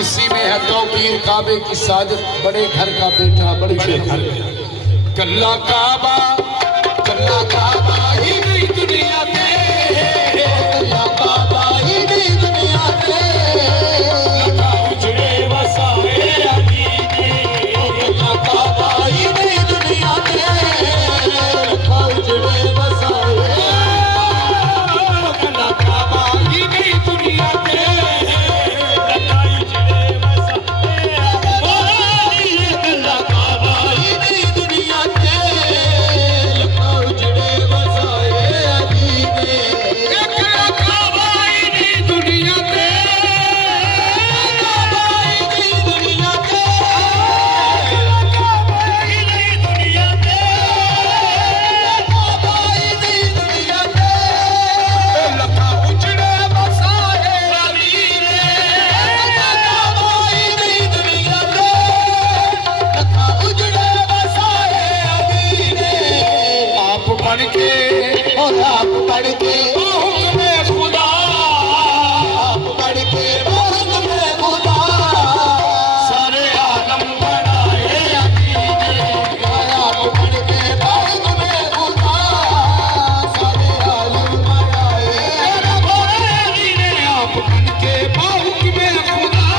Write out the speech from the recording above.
इसी में है तौकीर काबे की साजत, बड़े घर का बेटा बड़े घर का। कल्ला काबा ही नहीं दुनिया में, कल्ला काबा ही नहीं दुनिया में, लखा उजड़े वसाए अदीने, कल्ला काबा ही नहीं दुनिया में, लखा उजड़े वसाए, कल्ला काबा ही नहीं दुनिया में, लखा उजड़े वसाए, कल्ला काबा ही नहीं दुनिया में, लखा उजड़े वसाए अदीने, कल्ला काबा ही नहीं दुनिया में, काबा ही नहीं दुनिया में, काबा ही नहीं दुनिया में, काबा ही नहीं दुनिया में, लखा उजड़े वसाए अदीने, काबा ही नहीं दुनिया में, लखा उजड़े वसाए अदीने। आप बढ़ के और आप बढ़ के हुक्म खुदा, आप बढ़ के हुक्म खुदा, सारे आलम बढ़ाए अदीने, आप बढ़ के हुक्म खुदा, सारे आलम बढ़ाए अदीने, आप बढ़ के हुक्म खुदा,